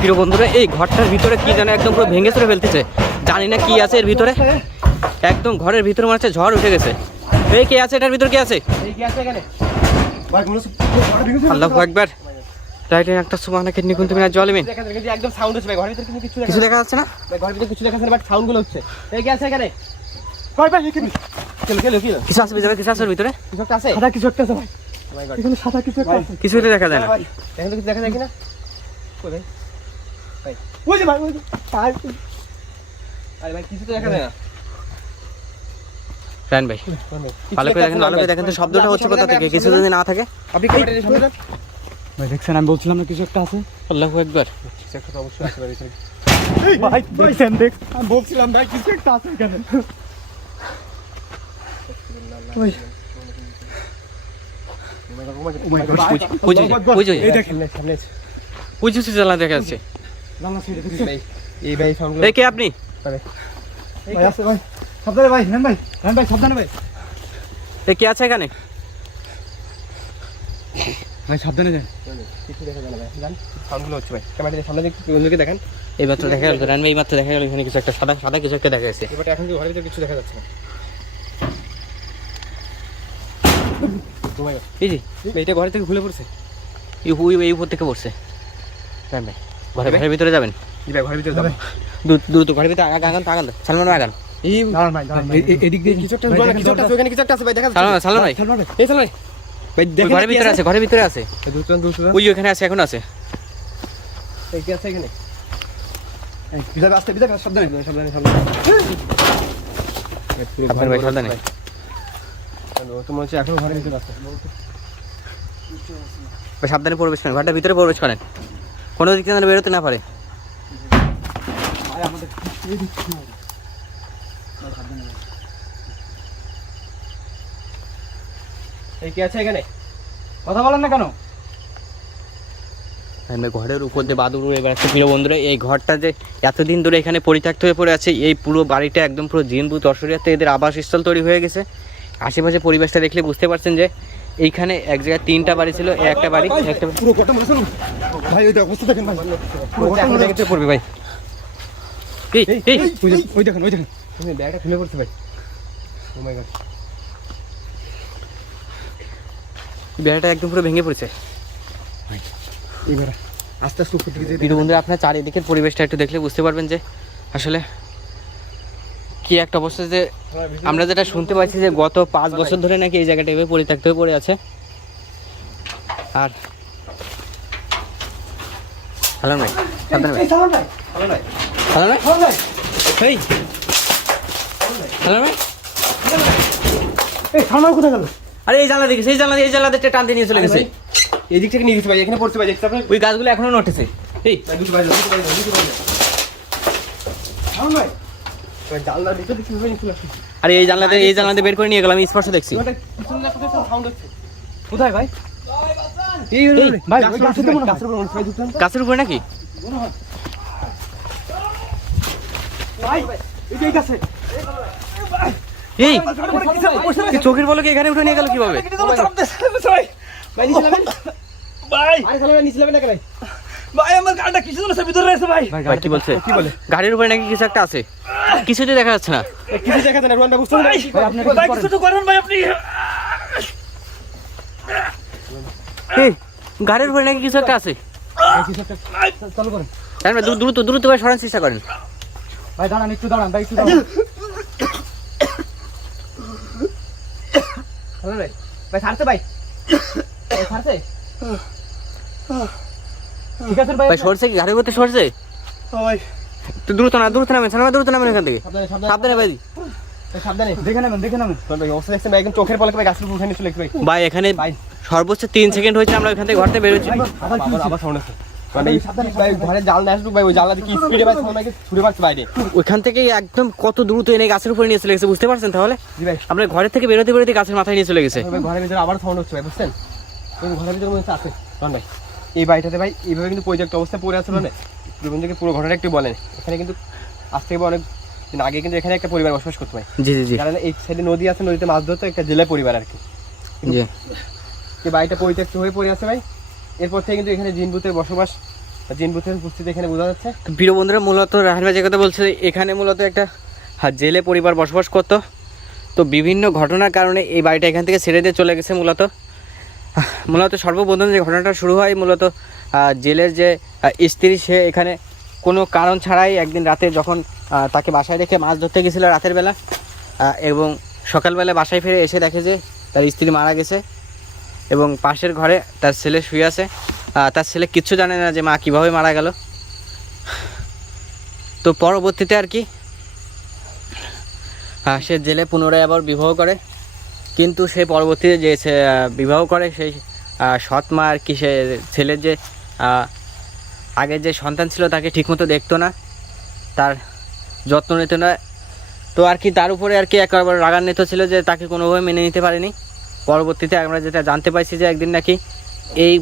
প্রিয় বন্ধুরা, এই ঘরটার ভিতরে কি জানে একদম পুরো ভেঙে চুরে ফেলতেছে। জানি না কি আছে এর ভিতরে, একদম ঘরের ভিতরে মনে হচ্ছে ঝড় উঠে গেছে। এই কে আছে এটার ভিতর? কে আছে? আল্লাহু আকবার। রাইট একটা সুবহানাকা ইন্নী কুনতু মিনাজ জালিমিন। একদম সাউন্ড হচ্ছে ভাই, ঘরের ভিতরে কিন্তু কিছু দেখা যাচ্ছে না ভাই, ঘরের ভিতরে কিছু দেখা যাচ্ছে না, বাট সাউন্ড গুলো হচ্ছে। এই কে আছে এখানে? ভাই ভাই এখানে কিছু আছে ভিতরে? কিছু আছে এর ভিতরে? কিছু একটা আছে, সাদা কিছু একটা আছে ভাই। মাই গড, এখানে সাদা কিছু একটা আছে। কিছুই তো দেখা যায় না। এখন তো কিছু দেখা যায় কিনা? কই ভাই? ভাই ওই যে ভাই, ওই যে আরে ভাই কিছু তো দেখা যায় না। রান ভাই ভালো করে দেখেন, ভালো করে দেখেন তো শব্দটা হচ্ছে কোথা থেকে। কিছু যদি না থাকে আপনি কি এটা শুনলেন? ভাই দেখছেন, আমি বলছিলাম না কিছু একটা আছে। আল্লাহু আকবার। কিছু একটা তো অবশ্যই আছে ভাই ভিতরে। এই ভাই দেখছেন, দেখ আমি বলছিলাম ভাই কিছু একটা আছে এখানে। ওই ওই যে এই দেখেন সামনে আছে। ওই যে জ্বালা দেখা যাচ্ছে। জানলা সাইডে দেখছেন? ভাই এই ভাই সাউন্ড এই কে আপনি? ভাই আছে ভাই, সাবধানে ভাই। নেন ভাই, নেন ভাই, সাবধানে ভাই। এই কে আছে এখানে? ভাই সাবধানে যান। কিছু দেখা যায় না ভাই, জান সাউন্ড গুলো হচ্ছে ভাই। ক্যামেরার সামনে দেখি বন্ধুকে দেখেন। এই মাত্র দেখা গেল, রান ভাই এই মাত্র দেখা গেল এখানে কিছু একটা সাদা সাদা কিছু একটা দেখা যাচ্ছে। এবারে এখন কি ঘরের ভিতরে কিছু দেখা যাচ্ছে না? ঘুমাই এই যে এটা ঘরে থেকে খুলে পড়ছে। এই উপর থেকে পড়ছে। রান ভাই ঘরের ভিতরে যাবেন? জি ভাই ঘরের ভিতরে যাবো। দ্রুত ঘরের ভিতরে আগান তো আগান। সালমান ভাই আগান। এই দাঁড়ান ভাই, দাঁড়ান ভাই। এদিক দিয়ে কিছু একটা উঠবে না, কিছু একটা আছে ওখানে, কিছু একটা আছে ভাই দেখা যাচ্ছে। সালমান ভাই সালমান ভাই, এই চল ভাই। ভাই ওই দেখেন ঘরের ভিতরে আছে, ঘরের ভিতরে আছে। দুটো ওই ওখানে আছে, এখন আছে। এই কি আছে এখানে? এই বিজাবে আসতে, বিজাবে সাবধানে। সামনে সাবধানে ভাই, সাবধানে। তোমার হচ্ছে এখন ঘরের ভিতরে আছে। ভাই সাবধানে প্রবেশ করেন, ঘরটার ভিতরে প্রবেশ করেন, কোনো দিক থেকে যেন বেরোতে না পারে। ভাই আমাদের এই দিক থেকে ভাই সাবধানে ভাই। এই কি আছে এখানে? কথা বলেন না কেন? আমি ঘরের উপর দিয়ে বাদুর উড়ে বেড়াচ্ছে। প্রিয় বন্ধুরা, এই ঘরটা যে এতদিন ধরে এখানে পরিত্যক্ত হয়ে পড়ে আছে, এই পুরো বাড়িটা একদম পুরো জিনবু দর্শরিয়াতে এদের আবাসস্থল তৈরি হয়ে গেছে। আশেপাশে পরিবেশটা দেখলে বুঝতে পারছেন যে এইখানে এক জায়গায় 3টা বাড়ি ছিল, একটা বাড়ি একটা পুরো কথা মনে শুনুন ভাই, ওই অবস্থা দেখেন ভাই, পুরো কথা মনে দেখতে পড়বে ভাই। এই এই ওই দেখেন, ওই দেখেন। তুমি ব্যাগটা খুলে পড়ছে ভাই। ও মাই গড, বেড়াটা একদম পুরো ভেঙে পড়েছে। এইবার আস্তে আস্তে উপর দিকে যেতে। প্রিয় বন্ধুরা, আপনার চারিদিকের পরিবেশটা একটু দেখলে বুঝতে পারবেন যে আসলে কি একটা অবস্থা। যে আমরা যেটা শুনতে পাচ্ছি যে গত 5 বছর ধরে নাকি এই জায়গাটা এভাবে পরিত্যক্ত হয়ে পড়ে আছে। আর হ্যালো ভাই, সাবধানে ভাই, এই সালমান ভাই, হ্যালো ভাই, সালমান ভাই, এই হ্যালো ভাই। এই সালমান কোথায় গেল? আরে এই জানলা দেখেছি, এই জানলা দেখতে টানতে নিয়ে চলে গেছে। এই দিক থেকে নিয়ে গেছে ভাই, এখানে পড়ছে ভাই, দেখতে আপনি? ওই গাছগুলো এখনো নটেছে। এই ভাই দুটো ভাই, সালমান ভাই, ভাই জানলা দিকে দেখি ভাই নিচে আসছে। আরে এই জানলাতে বের করে নিয়ে গেলাম, আমি স্পষ্ট দেখছি। ওটা পিছনে না কোথায় সাউন্ড হচ্ছে? কোথায় ভাই? এই ভাই ওই গাছের মনে হয়। গাছের উপর ভাই দুটো। গাছের উপরে নাকি? ভাই এই যে এই গাছে। এই কি চোখের বলকে এখানে উঠে নিয়ে গেল কিভাবে? ভাই নিচে নামেন। ভাই আরে সামনে নিচে নামেন না কেন? ভাই আমার গাড়িটা কিছু জন্য ভিতরে রয়েছে ভাই। ভাই কি বলছে? কি বলে? গাড়ির উপরে নাকি কিছু একটা আছে, কিছুই দেখা যাচ্ছে না। কিছু দেখা যায় না, রুয়ানটা বুঝতে পারছেন? ভাই আপনি কিছু তো করেন ভাই আপনি। এই গাড়ির উপরে নাকি কিছু একটা আছে। চালু করেন তাহলে দ্রুত ভাই সরানোর চেষ্টা করেন। ভাই, দাঁড়ান একটু, দাঁড়ান ভাই, একটু দাঁড়ান। হ্যালো ভাই, ভাই ছাড়ছে ভাই, ভাই ছাড়ছে। ঠিক আছে ভাই। ভাই সরছে কি? গাড়ির উপরে সরছে? ভাই তো দ্রুত নামেন, সালমান দ্রুত নামেন এখান থেকে। সাবধানে সাবধানে ভাই। সাবধানে। দেখে নেবেন, দেখে নেবেন। ভাই অবস্থা দেখছেন ভাই, একদম চোখের পলকে ভাই গাছের উপর উঠে নিয়ে চলে গেছে ভাই। ভাই এখানে ভাই সর্বোচ্চ 3 সেকেন্ড হয়েছে আমরা এখান থেকে ঘর থেকে বেরোচ্ছি। আবার কি হয়েছে? আবার সাউন্ড হচ্ছে। মানে ভাই ঘরে জানলা আসলো ভাই, ওই জানলা দিয়ে কি স্পিডে ভাই সাউন্ড ছুড়ে মারছে বাইরে। ওইখান থেকে একদম কত দ্রুত এনে গাছের উপরে নিয়ে চলে গেছে, বুঝতে পারছেন? তাহলে জি ভাই, আমরা ঘরের থেকে বেরোতে গাছের মাথায় নিয়ে চলে গেছে। ভাই ঘরের ভিতরে আবার সাউন্ড হচ্ছে ভাই, বুঝছেন? ওই ঘরের ভিতরে মনে হচ্ছে আছে। শোন ভাই, এই বাড়িটাতে ভাই এইভাবে কিন্তু পরিত্যক্ত অবস্থায় পড়ে আছে মানে প্রবন্ধকে পুরো ঘটনা একটু বলেন। এখানে কিন্তু আজ থেকে অনেক দিন আগে কিন্তু এখানে একটা পরিবার বসবাস করতো ভাই। জি কারণ এই সাইডে নদী আছে, নদীতে মাছ ধরতো একটা জেলে পরিবার আর কি। জি। এই বাড়িটা পরিত্যক্ত হয়ে পড়ে আছে ভাই, এরপর থেকে কিন্তু এখানে জিন ভূতের বসবাস, জিন ভূতের উপস্থিতি এখানে বোঝা যাচ্ছে। তো প্রিয় বন্ধুরা, মূলত রাহান ভাই যে কথা বলছে, এখানে মূলত একটা জেলে পরিবার বসবাস করতো। তো বিভিন্ন ঘটনার কারণে এই বাড়িটা এখান থেকে ছেড়ে দিয়ে চলে গেছে। মূলত সর্বপ্রথম যে ঘটনাটা শুরু হয়, মূলত জেলের যে স্ত্রী, সে এখানে কোনো কারণ ছাড়াই একদিন রাতে যখন তাকে বাসায় রেখে মাছ ধরতে গেছিলো রাতের বেলা, এবং সকালবেলা বাসায় ফিরে এসে দেখে যে তার স্ত্রী মারা গেছে এবং পাশের ঘরে তার ছেলে শুয়ে আছে। তার ছেলে কিচ্ছু জানে না যে মা কীভাবে মারা গেল। তো পরবর্তীতে আর কি সে জেলে পুনরায় আবার বিবাহ করে, কিন্তু সে পরবর্তীতে যে বিবাহ করে সেই সৎ মা আর কি সে ছেলের যে আগের যে সন্তান ছিল তাকে ঠিকমতো দেখতো না, তার যত্ন নিত না। তো আর কি তার উপরে আর কি একবার রাগান্বিত ছিল যে তাকে কোনোভাবে মেনে নিতে পারেনি। পরবর্তীতে আমরা যেটা জানতে পাইছি যে একদিন নাকি এই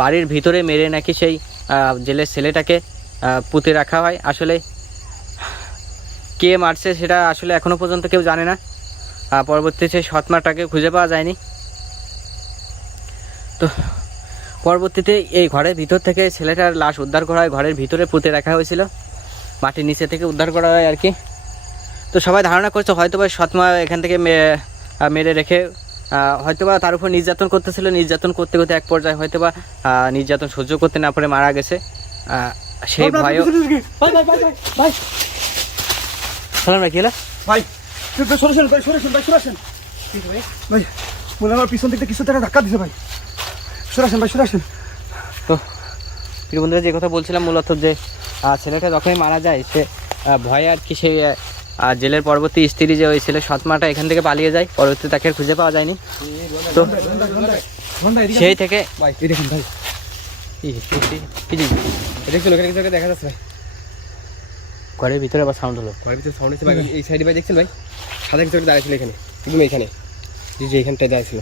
বাড়ির ভিতরে মেরে নাকি সেই জেলের ছেলেটাকে পুঁতে রাখা হয়। আসলে কে মারছে সেটা আসলে এখনও পর্যন্ত কেউ জানে না। পরবর্তীতে সেই সৎমাটাকে খুঁজে পাওয়া যায়নি। তো পরবর্তীতে এই ঘরের ভিতর থেকে ছেলেটার লাশ উদ্ধার করা হয়, ঘরের ভিতরে পুঁতে রাখা হয়েছিল, মাটির নিচে থেকে উদ্ধার করা হয় আর কি। তো সবাই ধারণা করছে হয়তো বা সৎমা এখান থেকে মেরে রেখে হয়তোবা তার উপর নির্যাতন করতেছিল, নির্যাতন করতে করতে এক পর্যায়ে হয়তোবা নির্যাতন সহ্য করতে না পারে মারা গেছে। সেই ভয়ও সালাম ভাই, কি হলো ভাই? সরেছেন ভাই, সরেছেন ভাই, সরেছেন ভাই। মনে হয় আমার পিছন থেকে কিছু একটা ধাক্কা দিছে ভাই। সরেছেন ভাই, সরেছেন। তো প্রিয় বন্ধুরা, যে কথা বলছিলাম, মূলত যে ছেলেটা যখনই মারা যায় সে ভয়ে আর কি সেই জেলের পরবর্তী স্ত্রী যে ওই ছেলে সৎমাটা এখান থেকে পালিয়ে যায়, পরবর্তীতে তাকে খুঁজে পাওয়া যায়নি। তো সেই থেকে ভাই এই দেখুন ভাই, এটা কি লোকের কিছু একটা দেখা যাচ্ছে ভাই? ঘরের ভিতরে আবার সাউন্ড হলো, ঘরের ভিতরে সাউন্ড হচ্ছে ভাই। এই সাইডে ভাই দেখছেন ভাই, সাদা কিছু একটা দাঁড়িয়েছিল এখানে, একদম এইখানে, যে এইখানটায় দাঁড়িয়েছিল।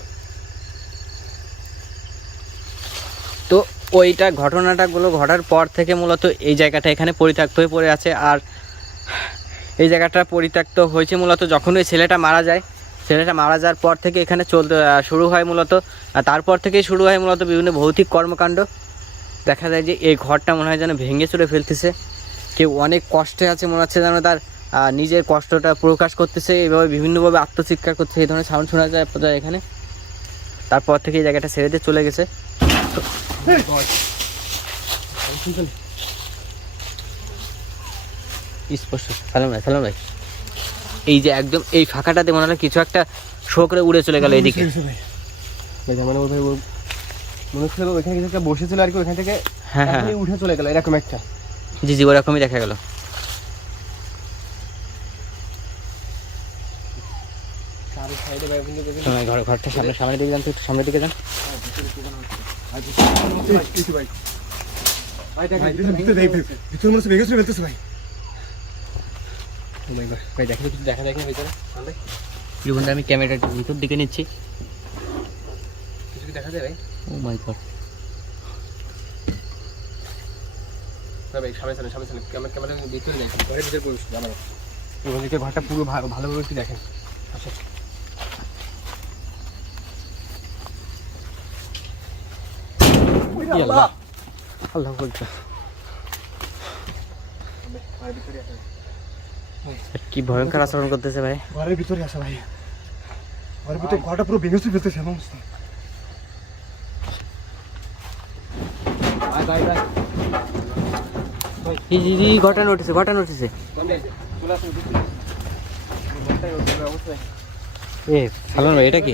তো ওইটা ঘটনাটাগুলো ঘটার পর থেকে মূলত এই জায়গাটা এখানে পরিত্যক্ত হয়ে পড়ে আছে। আর এই জায়গাটা পরিত্যক্ত হয়েছে মূলত যখন ওই ছেলেটা মারা যায়। ছেলেটা মারা যাওয়ার পর থেকে এখানে চলতে শুরু হয় মূলত, তারপর থেকেই শুরু হয় মূলত বিভিন্ন ভৌতিক কর্মকাণ্ড। দেখা যায় যে এই ঘরটা মনে হয় যেন ভেঙে চুরে ফেলতেছে, কেউ অনেক কষ্টে আছে, মনে হচ্ছে যেন তার নিজের কষ্টটা প্রকাশ করতেছে, এইভাবে বিভিন্নভাবে আত্মচিৎকার করছে, এই ধরনের সাউন্ড শোনা যায় এখানে। তারপর থেকে এই জায়গাটা ছেড়ে দিয়ে চলে গেছে। স্পষ্ট সালাম ভাই, এই যে একদম এই ফাঁকাটাতে মনে হয় কিছু একটা শো করে উড়ে চলে গেল এদিকে। ভাই মানে ওই ভাই মনে হচ্ছিল ওইখানে কিছু একটা বসেছিল আর কি, ওইখান থেকে হ্যাঁ হ্যাঁ উঠে চলে গেল এরকম একটা। জি জি, ওরকমই দেখা গেল। ঘরটা সামনের দিকে যান, তো একটু সামনের দিকে যান। ভিতরে মনে হচ্ছে ভেঙে চুরে ফেলতেছে ভাই। ভাই দেখেন কিছু দেখা যায় কিনা ভিতরে? বন্ধু, আমি ক্যামেরাটা ভিতর দিকে নিচ্ছি। কিছু কি দেখা যায় ভাই? ও মাই গড, ভাই সামনে ক্যামেরা ভিতরে দেখেন, ঘরের ভিতরে প্রবেশ করে আমার ওদিকে ঘরটা পুরো ভালোভাবে একটু দেখেন। আচ্ছা আল্লাহ আল্লাহ বলছো, কি ভয়ঙ্কর আচরণ করতেছে ভাই। ঘরের ভিতরে আসে ভাই, ঘরের ভিতরে ঘরটা পুরো ভেঙে চুরে ফেলতেছে এমন অবস্থা। ঘটনা উঠেছে। এ সালমান ভাই, এটা কি?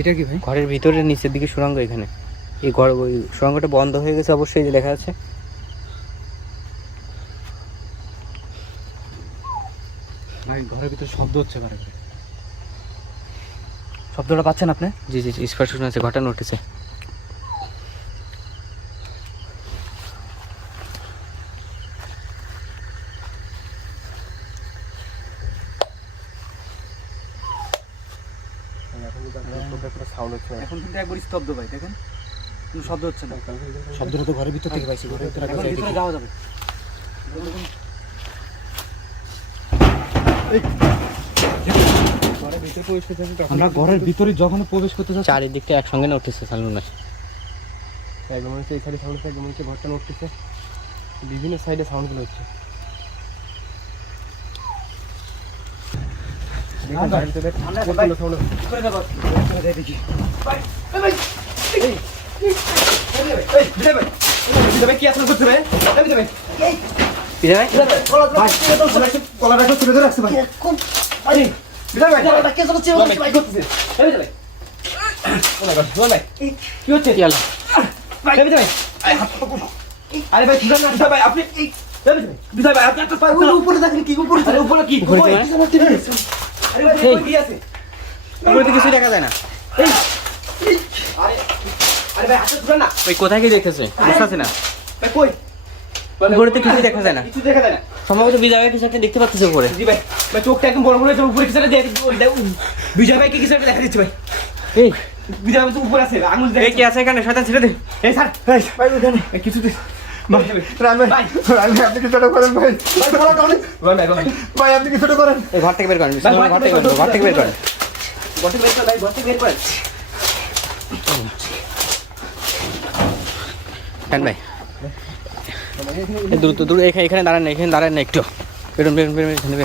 এটা কি ভাই? ঘরের ভিতরে নিচের দিকে সুড়ঙ্গ, এখানে এই ঘর ওই সুড়ঙ্গটা বন্ধ হয়ে গেছে অবশ্যই, যে দেখা যাচ্ছে। ভাই ঘরের ভিতরে শব্দ হচ্ছে বারে বারে। শব্দটা পাচ্ছেন আপনি? জি জি, স্পষ্ট শোনা যাচ্ছে, ঘটনা উঠেছে। সাউন্ড হচ্ছে এখন কিন্তু একবার স্তব্ধ ভাই, দেখেন কোনো শব্দ হচ্ছে না। শব্দটা তো ঘরের ভিতর থেকে পাইছি, ঘরের ভিতরে যাওয়া যাবে। ভিতরে প্রবেশ করতে যাচ্ছি তখন আমরা ঘরের ভিতরে যখন প্রবেশ করতে যাচ্ছি চারিদিকটা একসঙ্গে নড়তেছে সালমান ভাই। একদম হচ্ছে এই সাইডে সাউন্ড হচ্ছে, একদম হচ্ছে ঘরটা নড়তেছে, বিভিন্ন সাইডে সাউন্ডগুলো হচ্ছে। দেখুন বাড়ির ভিতরে প্রচণ্ড sound হচ্ছে। দেখি বিজয় ভাই কি আচরণ করছে ভাই? বিজয় ভাই বিজয় ভাই কলাটা একটু তুলে ধরে রাখছে ভাই। বিজয় ভাই কি করতেছে? বিজয় ভাই ভাই কি হচ্ছে? কি হলো? বিজয় ভাই আরে ভাই ঠিক আছে বিজয় ভাই আপনি বিজয় ভাই আপনি একটা উপরে দেখেন কি উপরে আরে উপরে কি উপরে কই? কি আরে ভাই কই কি আছে? উপরে তো কিছু দেখা যায় না। আরে আরে ভাই হাতে ধরে না ওই কোথায় কি দেখতেছে বুঝতে পারছি না। ভাই কই? উপরে তো কিছু দেখা যায় না। কিছু দেখা যায় না। সম্ভবত বিজয় ভাই কিছু একটা দেখতে পাচ্ছে উপরে। জি ভাই ভাই চোখটা একদম বড় বড় হয়েছে, উপরে কিছু একটা বিজয় ভাইকে কিছু একটা দেখা দিচ্ছে ভাই। এই বিজয় ভাই তো উপরে আছে আঙুল এই দেখে কি আছে এখানে? শয়তান ছেড়ে দে। এই স্যার ভাই ওখানে কিছু দিন ভাই আপনি কিছুটা করেন ভাই। ভাই আপনি কিছুটা করেন। এই ঘর থেকে বের করেন, ঘর থেকে বের করেন, ঘর থেকে বের করেন। কেন ভাই দ্রুত দ্রুত এখানে দাঁড়ান না, এখানে দাঁড়ান না একটু। বেরোন বেরোন বেরোন এখানে বেরোন।